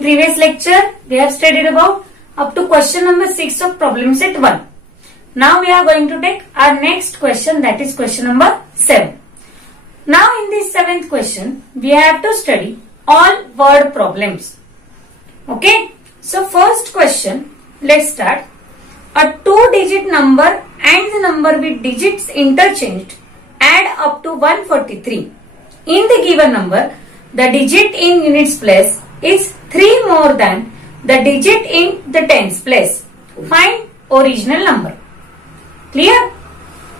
In previous lecture, we have studied about up to question number 6 of problem set 1. Now we are going to take our next question, that is question number 7. Now in this 7th question, we have to study all word problems. Okay. So first question, let's start. A 2-digit number and the number with digits interchanged add up to 143. In the given number, the digit in units place is 3 more than the digit in the tens place. Find original number. Clear?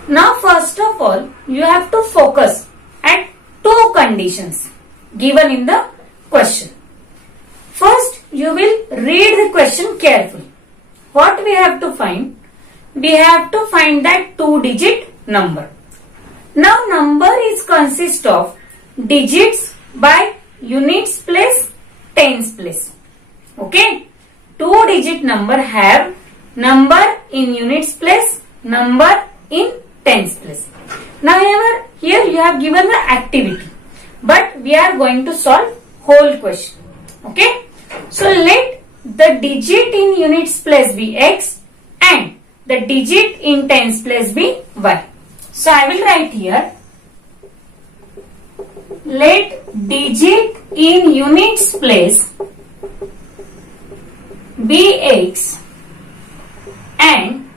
Now first of all, you have to focus at two conditions given in the question. First, you will read the question carefully. What we have to find? We have to find that 2-digit number. Now number is consist of digits by units place, tens place. Okay. 2-digit number have number in units place, number in tens place. Now here you have given the activity, but we are going to solve whole question. Okay. So let the digit in units place be x and the digit in tens place be y. So I will write here, let digit in units place be x and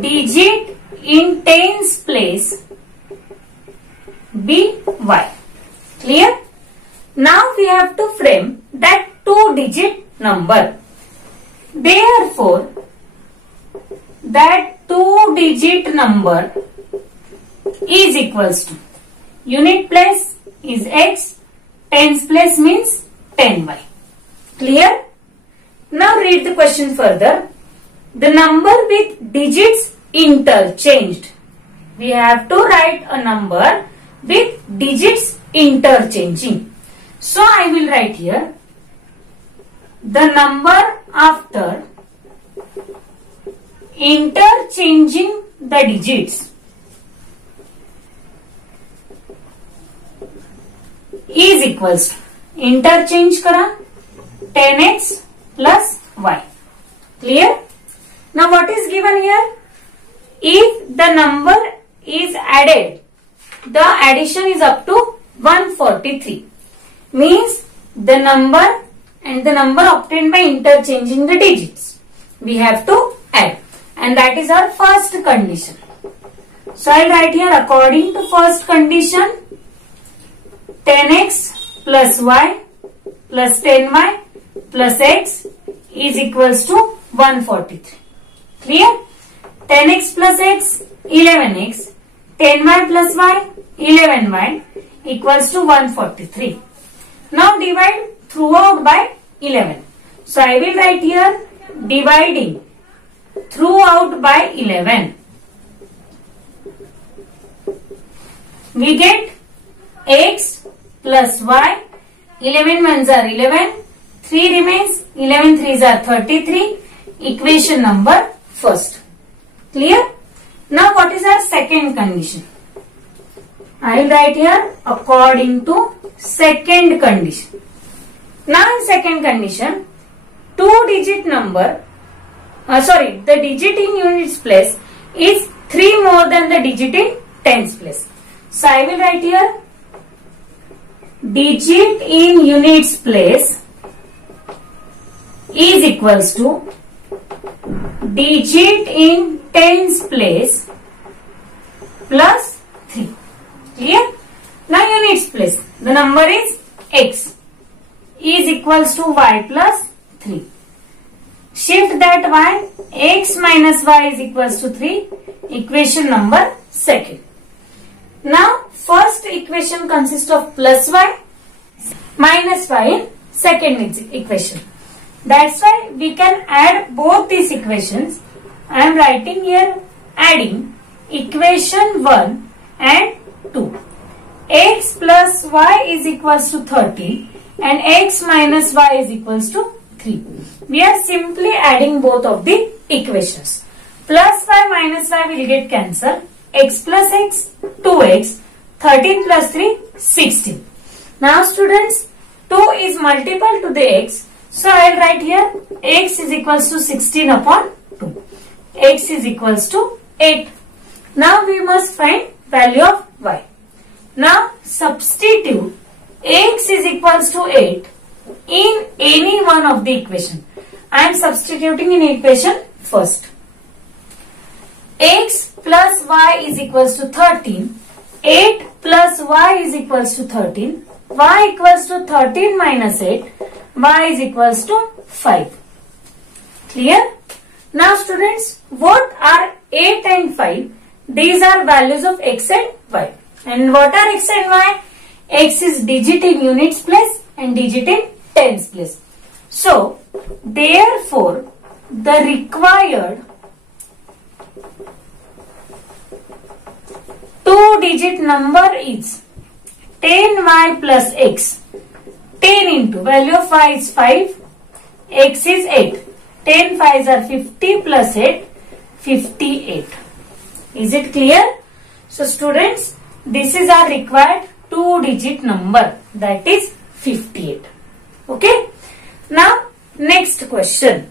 digit in tens place be y. Clear? Now we have to frame that 2-digit number. Therefore, that 2-digit number is equals to unit place is x, tens place means 10y. Clear? Now read the question further. The number with digits interchanged. We have to write a number with digits interchanging. So I will write here the number after interchanging the digits is equals to interchange kara 10x plus y. Clear? Now what is given here? If the number is added, the addition is up to 143. Means the number and the number obtained by interchanging the digits we have to add, and that is our first condition. So I will write here according to first condition 10x plus y plus 10y plus x is equals to 143. Clear? 10x plus x 11x, 10y plus y 11y equals to 143. Now divide throughout by 11. So I will write here dividing throughout by 11. We get x plus y, 11 ones are 11, 3 remains, 11 threes are 33, equation number first. Clear? Now what is our second condition? I will write here according to second condition. Now in second condition, 2-digit number, the digit in units place is 3 more than the digit in tens place. So I will write here digit in units place is equals to digit in tens place plus 3. Clear? Now units place, the number is x is equals to y plus 3. Shift that y, x minus y is equals to 3, equation number second. Now first equation consists of plus y minus y in second equation. That's why we can add both these equations. I am writing here adding equation 1 and 2. X plus y is equals to 30 and x minus y is equals to 3. We are simply adding both of the equations. Plus y minus y will get cancelled. X plus x, 2x, 13 plus 3, 16. Now students, 2 is multiple to the x. So I will write here x is equals to 16 upon 2. X is equals to 8. Now we must find value of y. Now substitute x is equals to 8 in any one of the equation. I am substituting in equation first. X plus y is equals to 13. 8 plus y is equals to 13. Y equals to 13 minus 8. Y is equals to 5. Clear? Now students, what are 8 and 5? These are values of x and y. And what are x and y? X is digit in units place and digit in tens place. So, therefore, the required 2-digit number is 10y plus x. 10 into value of y is 5, x is 8. 10 5s are 50 plus 8, 58. Is it clear? So students, this is our required 2-digit number, that is 58. Okay. Now next question.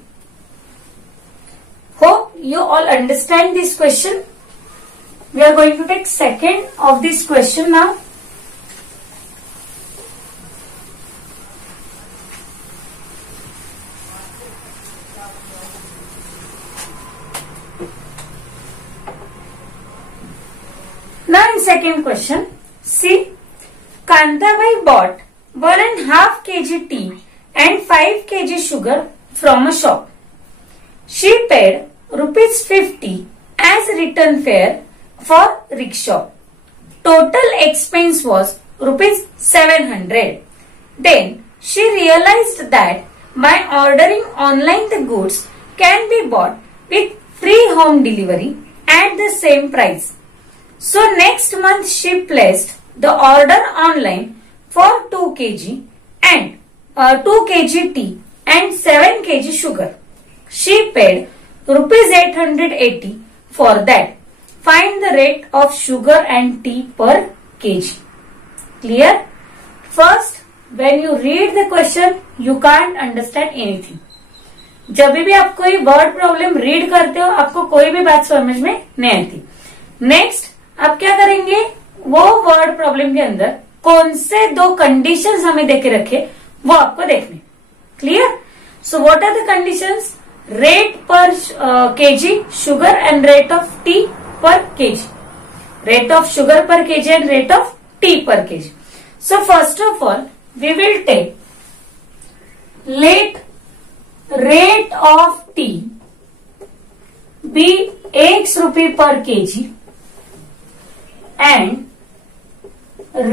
Hope you all understand this question. We are going to take second of this question now. Now in second question, see, Kantabai bought 1.5 kg tea and 5 kg sugar from a shop. She paid rupees 50 as return fare for rickshaw. Total expense was rupees 700. Then she realized that by ordering online the goods can be bought with free home delivery at the same price. So next month she placed the order online for 2 kg and 2 kg tea and 7 kg sugar. She paid rupees 880 for that. Find the rate of sugar and tea per kg. Clear? First, when you read the question, you can't understand anything. जब भी आप कोई word problem read करते हो, आपको कोई भी बात समझ में नहीं आती. नेक्स्ट आप क्या करेंगे, वो वर्ड प्रॉब्लम के अंदर कौन से 2 कंडीशंस हमें देके रखे वो आपको देखने. Clear? So what are the conditions? Rate per kg sugar and rate of tea per kg. Rate of sugar per kg and rate of tea per kg. So first of all, we will take let rate of tea be x rupee per kg and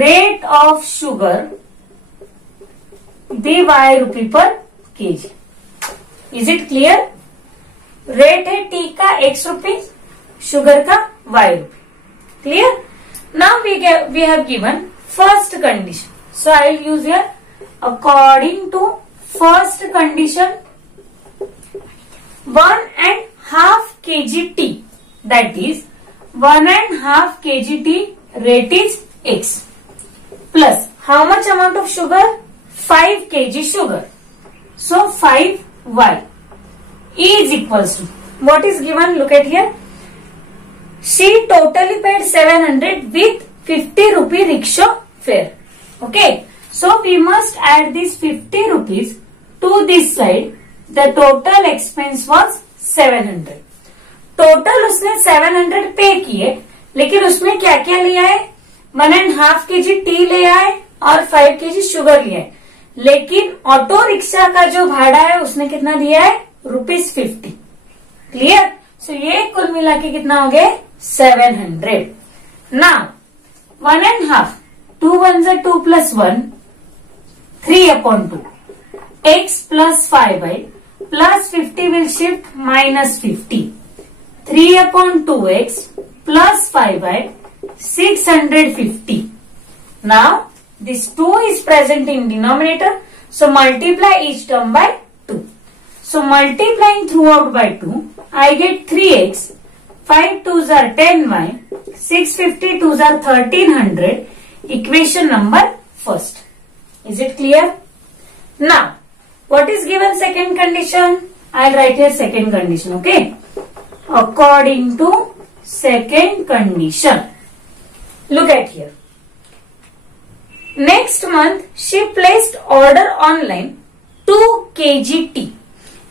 rate of sugar be y rupee per kg. Is it clear? Rate है T का x रुपी, sugar का y rupee. Clear? Now we have given first condition. So I will use here according to first condition 1.5 kg tea, that is 1.5 kg tea rate is x plus how much amount of sugar? 5 kg sugar. So 5y is equals to what is given? Look at here. She totally paid 700 with 50 rupee rickshaw fare. Okay. So we must add this 50 rupees to this side. The total expense was 700. Total उसने 700 पे किए, लेकिन उसमें क्या क्या लिया है? 1.5 kg T ले आए और 5 kg शुगर लिया है. लेकिन ऑटो रिक्शा का जो भाड़ा है उसने कितना दिया है? ₹50. क्लियर? सो ये कुल मिला के कितना हो गया? 700. Now 1.5 2 1 2 plus 1 3/2 x plus 5y plus 50 will shift minus 50 3/2x plus 5y 650. Now this 2 is present in denominator, so multiply each term by 2. So multiplying throughout by 2, I get 3x, 5 2s are 10y, 650 2s are 1300. Equation number first. Is it clear? Now, what is given second condition? I'll write here second condition, okay? According to second condition. Look at here. Next month, she placed order online 2 kg tea.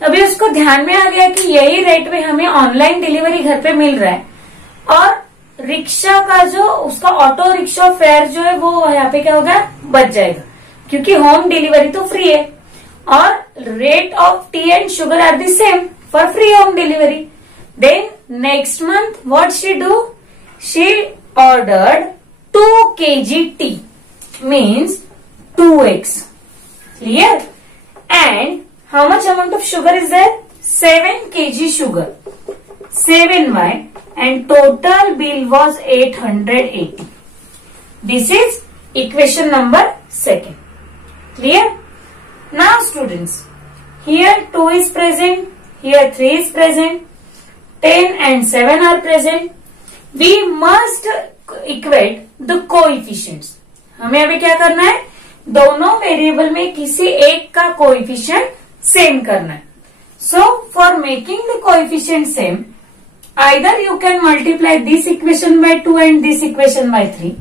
अभी उसको ध्यान में आ गया कि यही rate में हमें online delivery घर पे मिल रहा है, और रिक्शा का जो उसका ऑटो रिक्शा फेयर जो है वो यहाँ पे क्या होगा, बच जाएगा, क्योंकि होम डिलीवरी तो फ्री है और rate of tea and sugar are the same for free home delivery. Then next month what she do, she ordered 2 kg tea, means 2x. Clear? And how much amount of sugar is there? 7 kg sugar, 7y, and total bill was 880. This is equation number 2. Clear? Now students, here 2 is present, here 3 is present, 10 and 7 are present. We must equate the coefficients. हमें अभी क्या करना है, दोनों variable में किसी एक का कोएफिशिएंट सेम करना है. So for making the coefficient same, either you can multiply this equation by 2 and this equation by 3,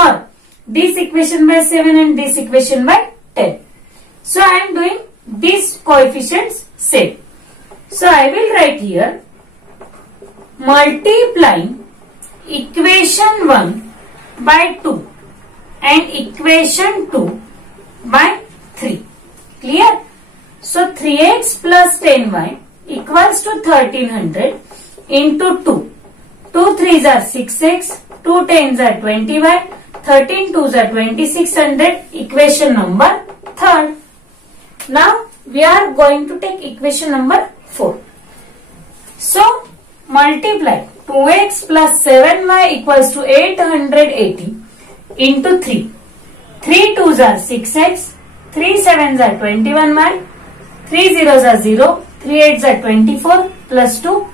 or this equation by 7 and this equation by 10. So I am doing these coefficients same. So I will write here multiplying equation 1 by 2 and equation 2 by 3. Clear? So 3x plus 10y equals to 1300 into 2. 2 3s are 6x, 2 10s are 20y, 13 2s are 2600. Equation number 3rd. Now we are going to take equation number 4. So multiply 2x plus 7y equals to 880 into 3. 3 2s are 6x, 3 7s are 21y, 3 zeros are 0, 3 8s are 24, plus 2,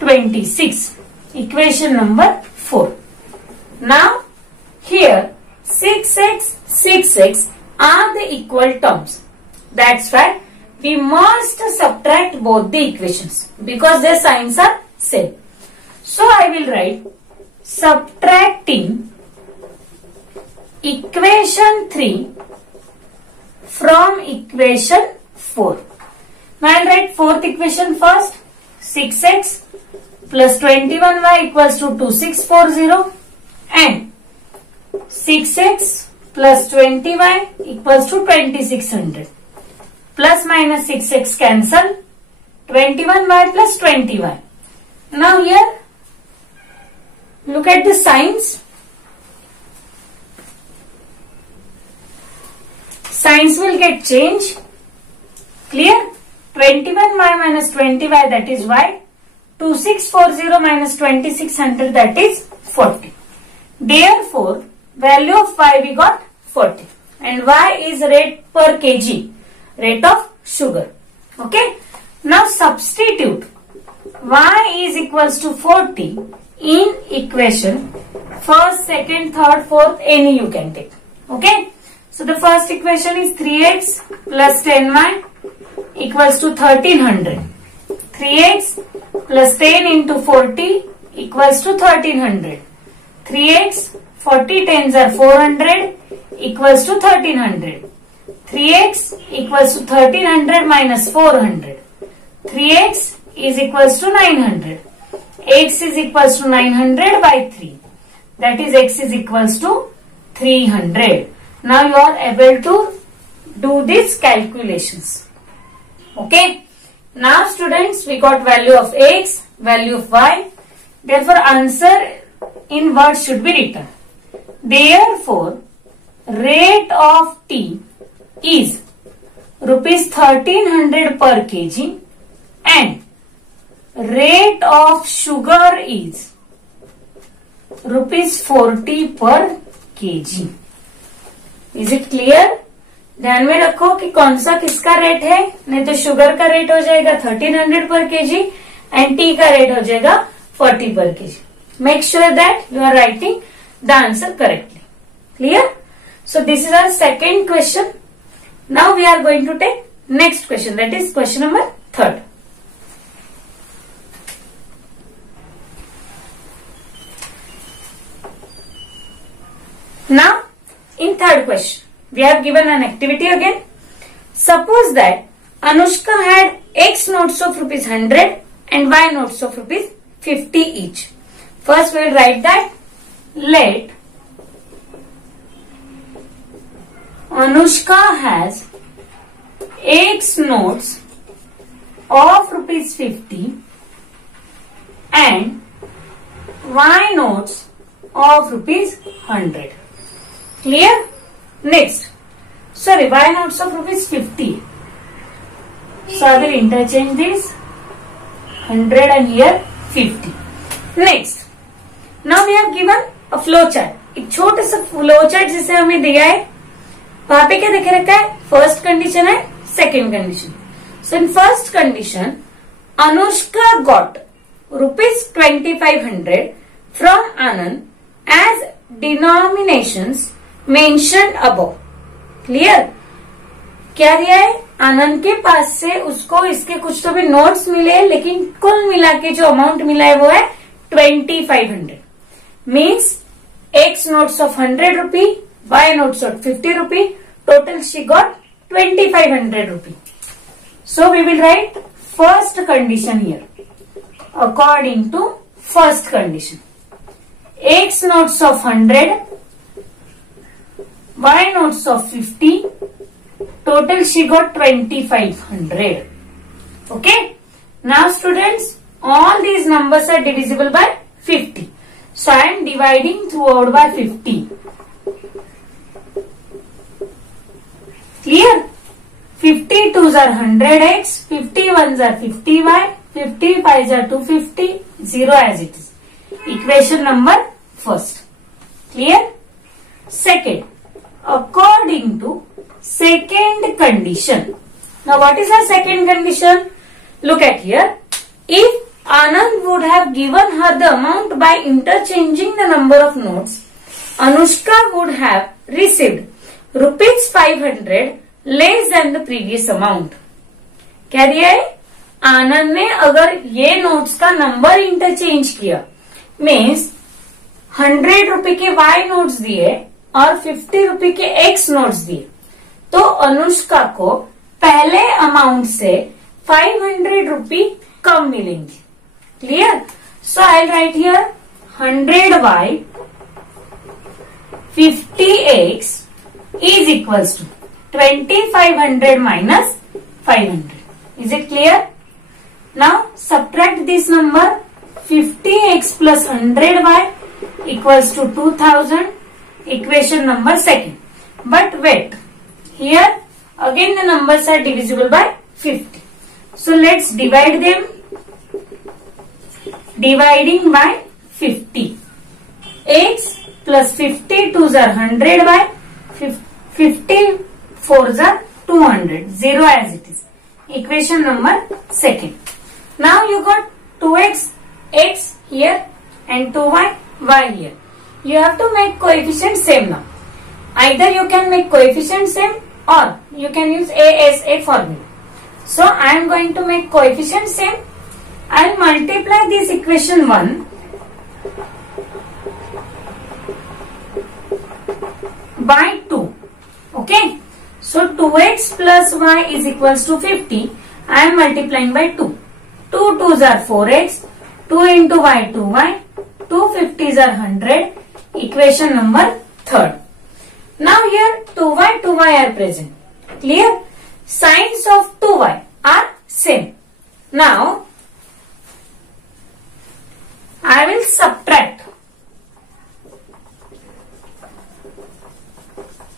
26. Equation number 4. Now here 6x, 6x are the equal terms. That's why we must subtract both the equations because their signs are same. So I will write subtracting equation 3 from equation 4. Now I will write fourth equation first. 6x plus 21y equals to 2640, and 6x plus 20y equals to 2600. Plus minus 6x cancel, 21y plus 20y. Now here look at the signs. Signs will get changed. Clear? 21y minus 20y, that is y. 2640 minus 2600, that is 40. Therefore value of y we got 40, and y is rate per kg, rate of sugar. Okay. Now substitute y is equals to 40 in equation first, second, third, fourth, any you can take. Okay. So the first equation is 3x plus 10y equals to 1300. 3x plus 10 into 40 equals to 1300. 3x, 40 tens are 400 equals to 1300. 3x equals to 1300 minus 400. 3x is equals to 900. X is equals to 900 by 3. That is x is equals to 300. Now you are able to do these calculations. Okay. Now students, we got value of x, value of y. Therefore answer in words should be written. Therefore rate of tea is rupees 1300 per kg and rate of sugar is rupees 40 per kg. Is it clear? ध्यान में रखो कि कौन सा किसका rate है, नहीं तो शुगर का रेट हो जाएगा 1300 पर केजी एंड टी का रेट हो जाएगा 40 पर kg. Make sure that you are writing the answer correctly. Clear? So this is our second question. Now we are going to take next question, that is question number 3rd. Now in 3rd question we have given an activity again. Suppose that Anushka had X notes of rupees 100 and Y notes of rupees 50 each. First we will write that let Anushka has X notes of rupees 50 and Y notes of rupees 100. Clear? Next, sorry, Y notes of rupees 50. So I will interchange this 100 and here 50. Next, now we have given a flow chart. एक छोटा सा flow chart जिसे हमें दिया है, वहां पे क्या देखे रखा है? फर्स्ट कंडीशन है, second condition. So in first condition Anushka got ₹2500 from Anand as denominations mentioned above. Clear? क्या दिया है? आनंद के पास से उसको इसके कुछ तो भी नोट्स मिले, लेकिन कुल मिला के जो अमाउंट मिला है वो है 2500. Means X notes of 100 rupee, Y notes of 50 rupee. Total she got 2500 rupee. So we will write first condition here. According to first condition, X notes of 100, Y notes of 50. Total she got 2500. Okay. Now students, all these numbers are divisible by 50. So I am dividing throughout by 50. Clear? 50 2s are 100x, 50 1s are 50y, 50 5s are 250, 0 as it is. Equation number first. Clear? Second, according to second condition. Now what is our second condition? Look at here. If Anand would have given her the amount by interchanging the number of notes, Anushka would have received ₹500 less than the previous amount. क्या दिया है? आनंद ने अगर ये notes का number interchange किया, means 100 रुपए के Y नोट्स दिए और 50 रुपए के X नोट्स दिए, तो अनुष्का को पहले अमाउंट से 500 रुपी कम मिलेंगे. Clear? So I'll write here 100y 50x is equals to 2500 minus 500. Is it clear? Now subtract this number. 50x plus 100y equals to 2000. Equation number second. But wait, here again the numbers are divisible by 50. So let's divide them. Dividing by 50. X plus 50 2s are 100 by 50 4s are 200. 0 as it is. Equation number second. Now you got 2x x here and 2y y here. You have to make coefficient same now. Either you can make coefficient same or you can use ASA formula. So I am going to make coefficient same. I'll multiply this equation 1 by 2. Okay. So 2x plus y is equals to 50. I am multiplying by 2. 2 2s are 4x. 2 into y 2y. 2 50s are 100. Equation number third. Now here 2y 2y are present. Clear? Signs of 2y are same. Now I will subtract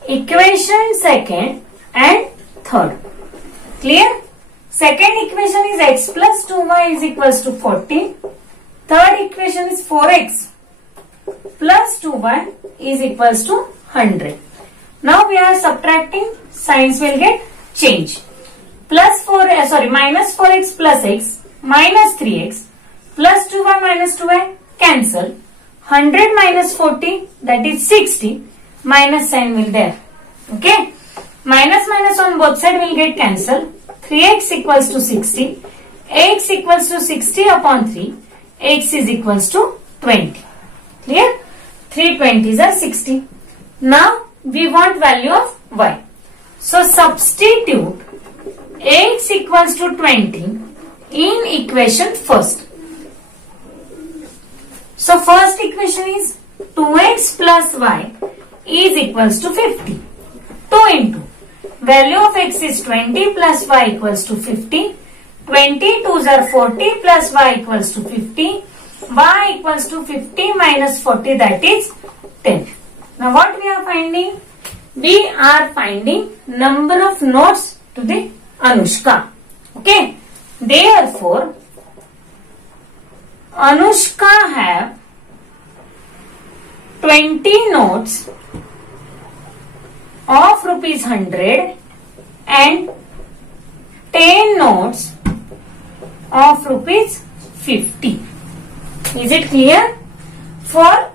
equation second and third. Clear? Second equation is x plus 2y is equals to 14. Third equation is 4x plus 2y is equals to 100. Now we are subtracting, signs will get changed. Minus 4x plus x minus 3x plus 2y minus 2y cancel. 100 minus 40 that is 60, minus sign will there. Okay. Minus minus on both side will get cancelled. 3x equals to 60. X equals to 60 upon 3. X is equals to 20. Clear? 3 20s are 60. Now we want value of y. So substitute x equals to 20 in equation first. So first equation is 2x plus y is equals to 50. 2 into value of x is 20 plus y equals to 50. 20 2s are 40 plus y equals to 50. Y equals to 50 minus 40, that is 10. Now what we are finding? We are finding number of notes to the Anushka. Okay. Therefore, Anushka have 20 notes of rupees 100 and 10 notes of rupees 50. Is it clear? For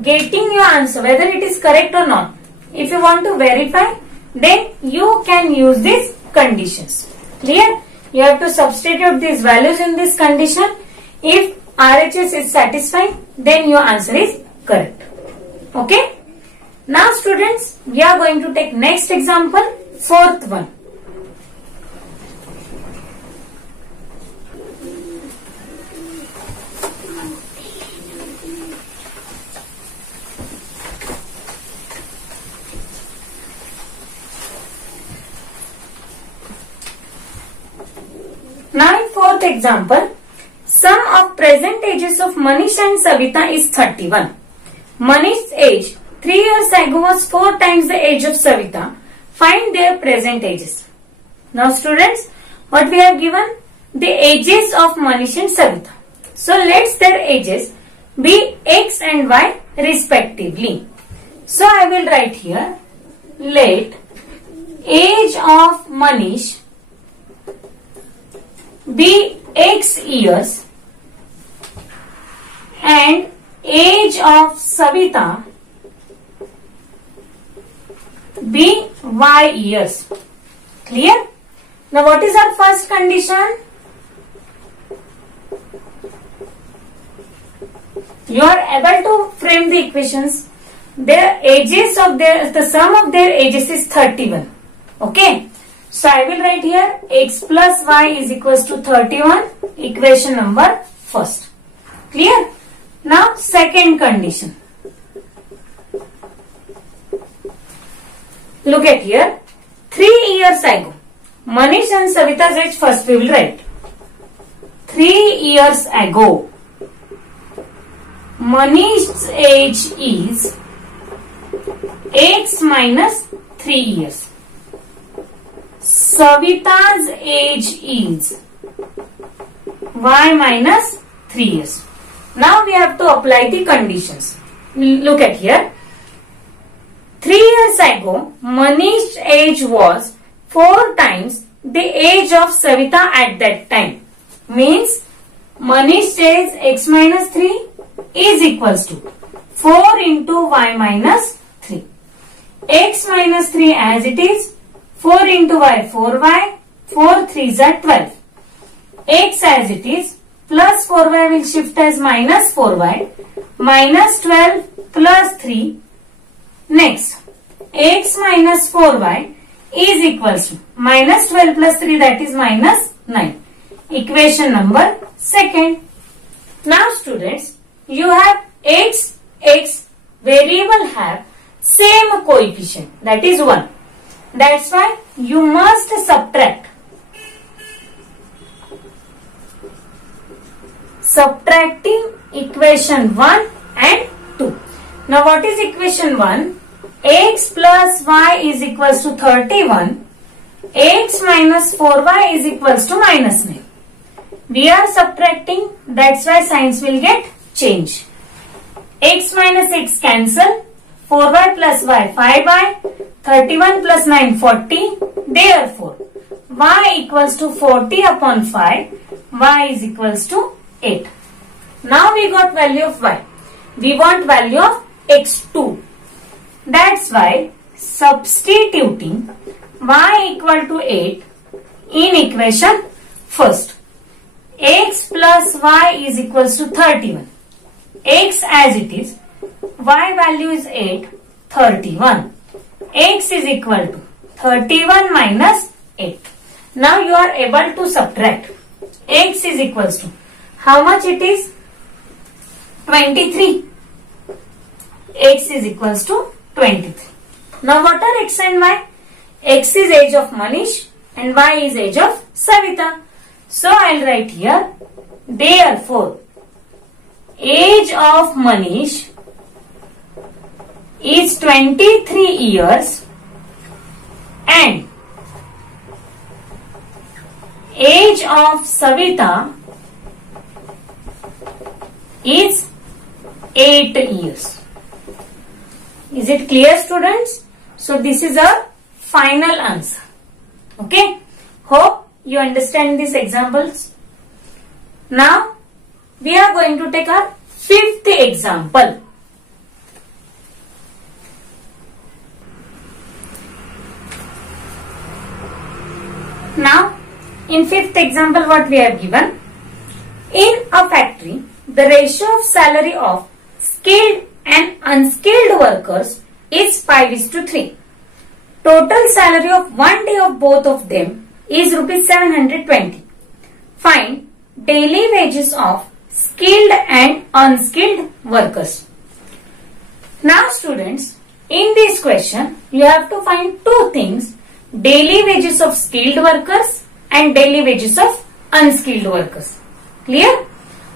getting your answer, whether it is correct or not, if you want to verify, then you can use these conditions. Clear? You have to substitute these values in this condition. If RHS is satisfied, then your answer is correct. Okay? Now students, we are going to take next example, fourth one. Now in fourth example, sum of present ages of Manish and Savita is 31. Manish's age 3 years ago was 4 times the age of Savita. Find their present ages. Now students, what we have given? The ages of Manish and Savita. So let their ages be x and y respectively. So I will write here, let age of Manish be x years and age of Savita be y years. Clear? Now what is our first condition? You are able to frame the equations. Their ages of the sum of their ages is 31. Okay. So I will write here x plus y is equals to 31, equation number first. Clear? Now second condition. Look at here. 3 years ago, Manish and Savita's age first we will write. 3 years ago, Manish's age is x minus 3 years. Savita's age is y minus 3 years. Now we have to apply the conditions. Look at here. 3 years ago, Manish's age was 4 times the age of Savita at that time. Means Manish's age x minus 3 is equals to 4 into y minus 3. X minus 3 as it is, 4 into y 4y, 4 3s are 12. X as it is, plus 4y will shift as minus 4y, minus 12 plus 3. Next, x minus 4y is equals to minus 12 plus 3, that is minus 9. Equation number second. Now students, you have x variable have same coefficient, that is 1. That's why you must subtract. Subtracting equation 1 and 2. Now what is equation 1? X plus y is equals to 31. X minus 4y is equals to minus 9. We are subtracting, that's why signs will get changed. X minus x cancel. 4y plus y 5y. 31 plus 9 40. Therefore, y equals to 40 upon 5. Y is equals to 8. Now we got value of y. We want value of x2. That's why substituting y equal to 8 in equation first. X plus y is equals to 31. X as it is, y value is 8, 31. X is equal to 31 minus 8. Now you are able to subtract. X is equals to, how much it is? 23. X is equals to 23. Now what are X and Y? X is age of Manish and Y is age of Savita. So I'll write here, therefore, age of Manish is 23 years and age of Savita is 8 years. Is it clear, students? So this is our final answer. Okay. Hope you understand these examples. Now we are going to take our fifth example. Now in fifth example, what we have given, in a factory the ratio of salary of skilled and unskilled workers is 5:3. Total salary of one day of both of them is rupees 720. Find daily wages of skilled and unskilled workers. Now students, in this question you have to find two things, daily wages of skilled workers and daily wages of unskilled workers. Clear?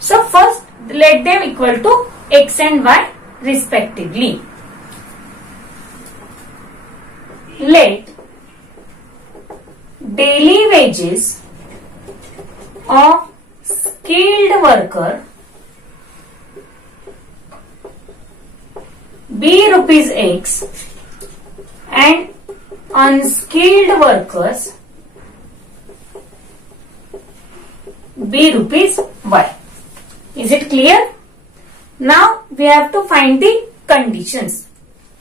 So first let them equal to X and Y respectively. Let daily wages of skilled worker be rupees X and unskilled workers be rupees Y. Is it clear? Now we have to find the conditions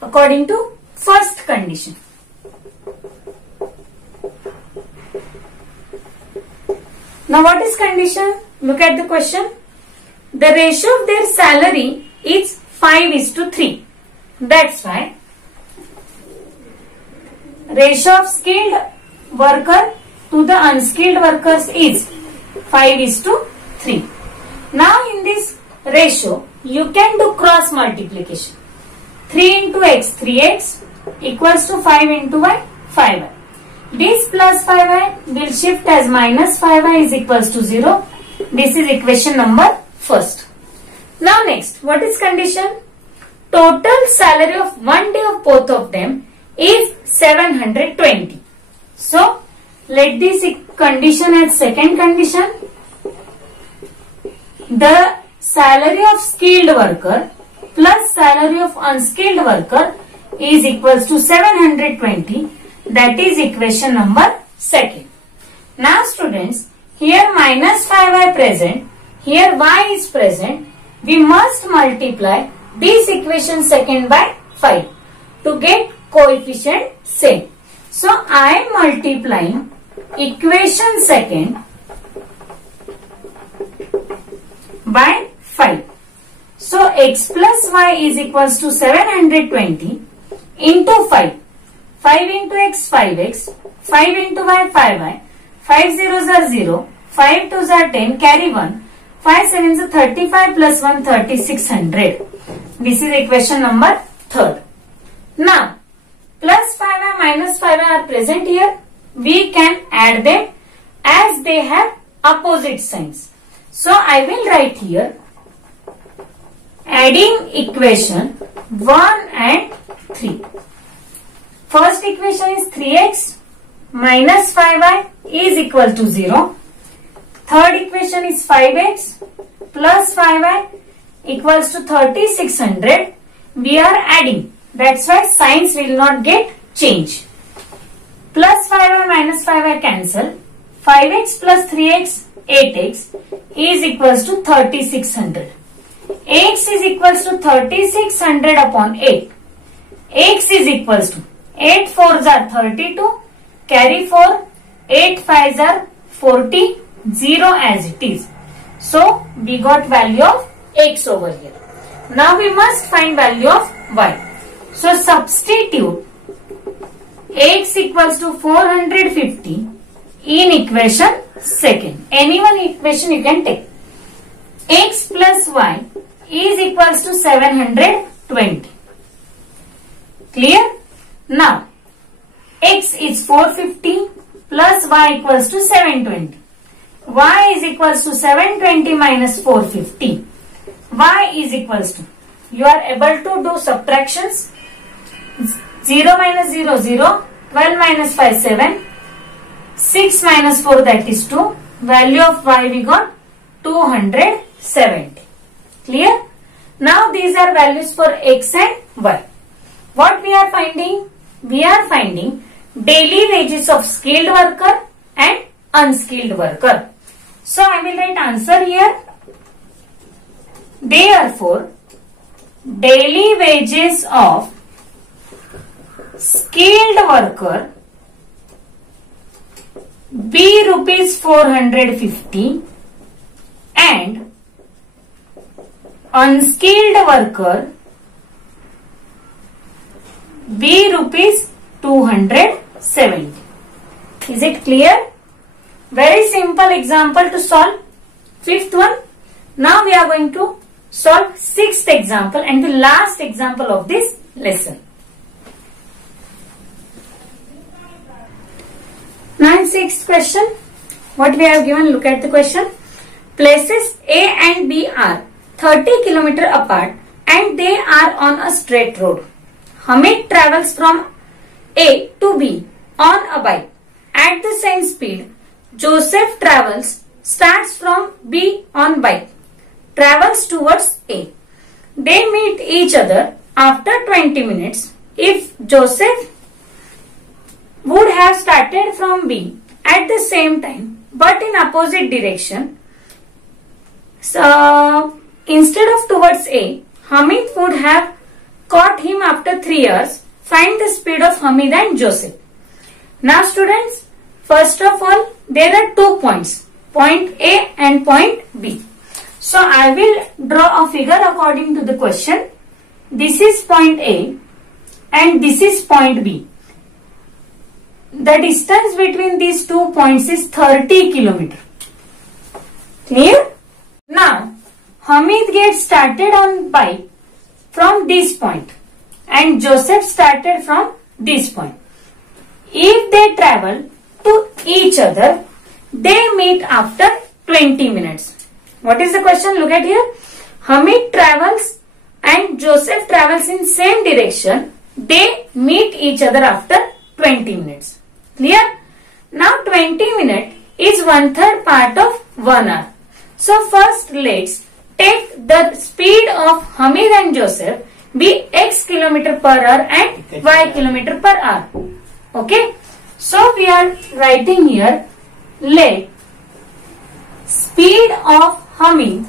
according to first condition. Now what is condition? Look at the question. The ratio of their salary is 5:3. That's why ratio of skilled worker to the unskilled workers is 5:3. Now in this ratio you can do cross multiplication. 3 into x 3x equals to 5 into y 5y. This plus 5y will shift as minus 5y is equals to 0. This is equation number first. Now next, what is condition? Total salary of one day of both of them is 720. So let this condition as second condition. The salary of skilled worker plus salary of unskilled worker is equals to 720. That is equation number second. Now students, here minus 5y present, here y is present. We must multiply this equation second by 5 to get coefficient same. So I am multiplying equation second by 5. So x plus y is equals to 720 into 5. 5 into x 5x, 5 into y 5y, 5 zeros are 0, 5 twos are 10, carry 1, 5 sevens are 35 plus 1 3600. This is equation number third. Now plus 5y minus 5y are present here. We can add them as they have opposite signs. So I will write here adding equation 1 and 3. First equation is 3x minus 5y is equal to 0. Third equation is 5x plus 5y equals to 3600. We are adding. That's why signs will not get changed. Plus 5y minus 5y cancel. 5x plus 3x 8x is equals to 3600. X is equals to 3600 upon 8. X is equals to 8 fours are 32. carry 4, 8 5s are 40, 0 as it is. So we got value of x over here. Now we must find value of y. So substitute x equals to 450 in equation second. Any one equation you can take. X plus y is equals to 720. Clear? Now x is 450 plus y equals to 720. Y is equals to 720 minus 450. Y is equals to, you are able to do subtractions. 0 minus 0, 0. 12 minus 5, 7. 6 minus 4, that is 2. Value of y we got 270. Clear? Now these are values for x and y. What we are finding? We are finding daily wages of skilled worker and unskilled worker. So I will write answer here. Therefore, daily wages of skilled worker be rupees 450 and unskilled worker be rupees 270. Is it clear? Very simple example to solve. Fifth one. Now we are going to solve sixth example and the last example of this lesson. Now sixth question. What we have given, look at the question. Places A and B are 30 km apart and they are on a straight road. Hamid travels from A to B on a bike at the same speed. Joseph starts from B on bike, travels towards A. They meet each other after 20 minutes. If Joseph would have started from B at the same time but in opposite direction, so instead of towards A, Hamid would have caught him after 3 hours. Find the speed of Hamid and Joseph. Now students, first of all, there are 2 points, point A and point B. So I will draw a figure according to the question. This is point A and this is point B. The distance between these 2 points is 30 km. Clear? Now, Hamid gets started on bike from this point and Joseph started from this point. If they travel to each other, they meet after 20 minutes. What is the question? Look at here. Hamid travels and Joseph travels in same direction. They meet each other after 20 minutes. Clear? Now 20 minutes is 1/3 part of 1 hour. So first let's take the speed of Hamid and Joseph be x km per hour and y km per hour. Okay. So we are writing here, let speed of Hamid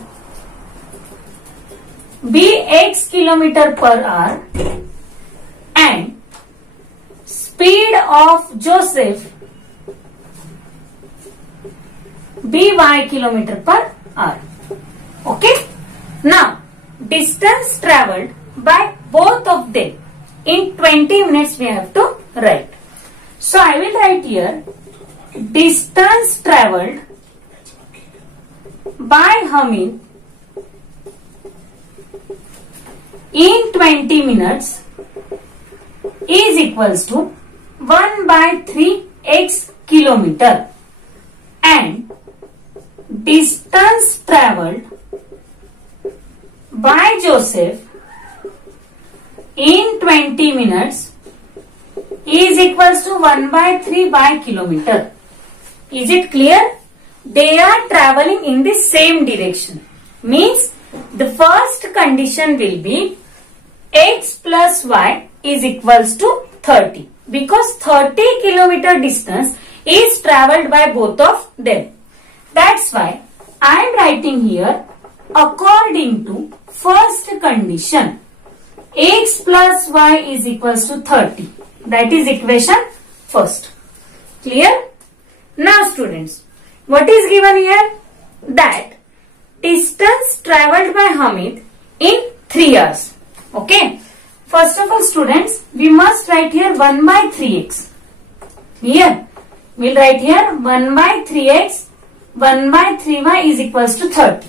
be x km per hour and speed of Joseph be y km per hour. Okay. Now distance travelled by both of them in 20 minutes we have to write. So I will write here distance travelled by Hamid in 20 minutes is equals to 1/3 x kilometer and distance travelled by Joseph in 20 minutes is equals to 1/3 by kilometer. Is it clear? They are traveling in the same direction. Means the first condition will be x plus y is equals to 30 because 30 kilometer distance is travelled by both of them. That's why I am writing here according to first condition x plus y is equals to 30. That is equation first. Clear? Now students, what is given here? That distance travelled by Hamid in 3 hours. Okay. First of all students, we must write here 1 by 3x. Here, we'll write here 1 by 3x, 1 by 3y is equals to 30.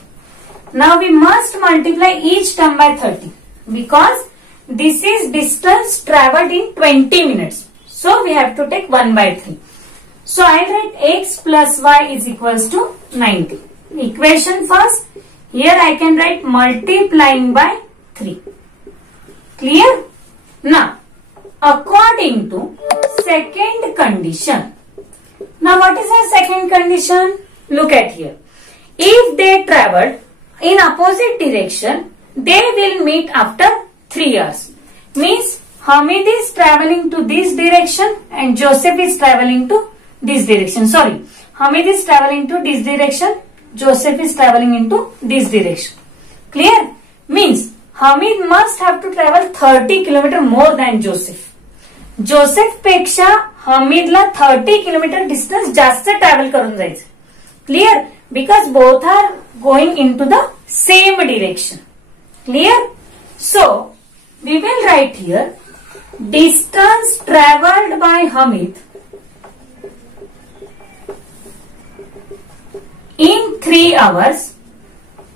Now we must multiply each term by 30 because this is distance travelled in 20 minutes. So we have to take 1 by 3. So I'll write x plus y is equals to 90. Equation first. Here I can write multiplying by 3. Clear? Now, according to second condition. Now what is our second condition? Look at here. If they travelled in opposite direction, they will meet after 3 hours. Means Hamid is travelling to this direction and Joseph is travelling to this direction. Sorry, Hamid is travelling to this direction, Joseph is travelling into this direction. Clear? Means Hamid must have to travel 30 km more than Joseph. Joseph पेक्षा Hamidला 30 km distance जास्त travel करून जायचं. Clear? Because both are going into the same direction. Clear? So we will write here distance travelled by Hamid in 3 hours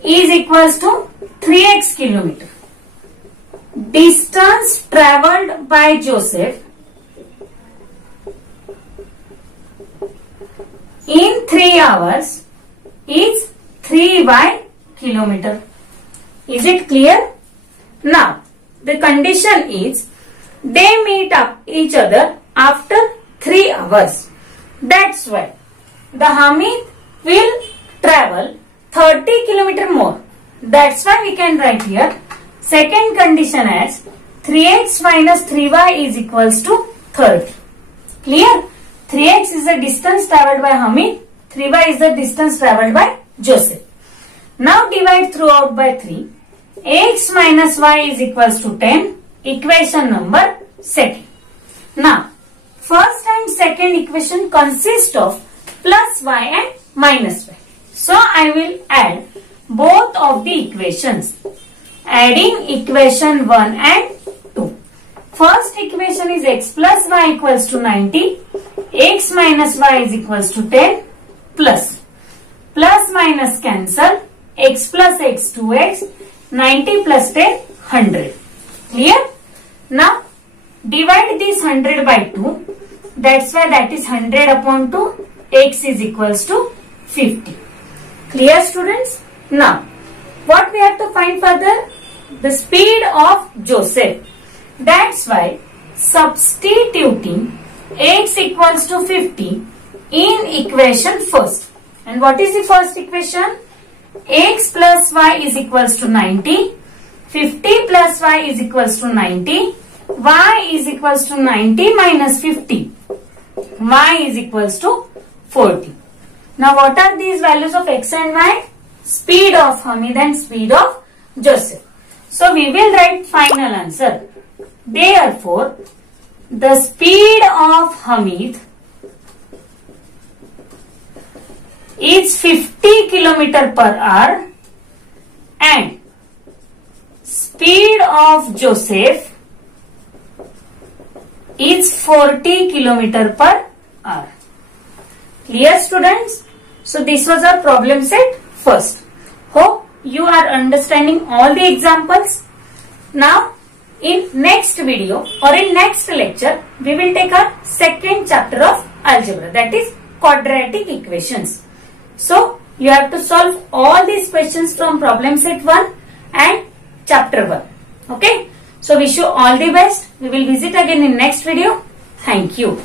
is equals to 3x kilometer. Distance travelled by Joseph in 3 hours is 3y kilometer. Is it clear? Now, the condition is they meet up each other after 3 hours. That's why the Hamid will travel 30 km more. That's why we can write here second condition as 3x minus 3y is equals to 30. Clear? 3x is the distance travelled by Hamid, 3y is the distance travelled by Joseph. Now divide throughout by 3. X minus y is equals to 10. Equation number second. Now, first and second equation consist of plus y and minus y. So, I will add both of the equations. Adding equation 1 and 2. First equation is x plus y equals to 90. X minus y is equals to 10 plus. Plus minus cancel. X plus x 2x. 90 plus 10 100. Clear? Now divide this 100 by 2. That's why that is 100 upon 2. X is equals to 50. Clear students? Now what we have to find further? The speed of Joseph. That's why substituting x equals to 50 in equation first. And what is the first equation? X plus y is equals to 90. 50 plus y is equals to 90. Y is equals to 90 minus 50. Y is equals to 40. Now what are these values of x and y? Speed of Hamid and speed of Joseph. So we will write final answer. Therefore, the speed of Hamid is 50 km per hour and speed of Joseph is 40 km per hour. Clear students? So this was our problem set first. Hope you are understanding all the examples. Now in next video or in next lecture we will take our second chapter of algebra, that is quadratic equations. So you have to solve all these questions from problem set 1 and chapter 1. Okay. So wish you all the best. We will visit again in next video. Thank you.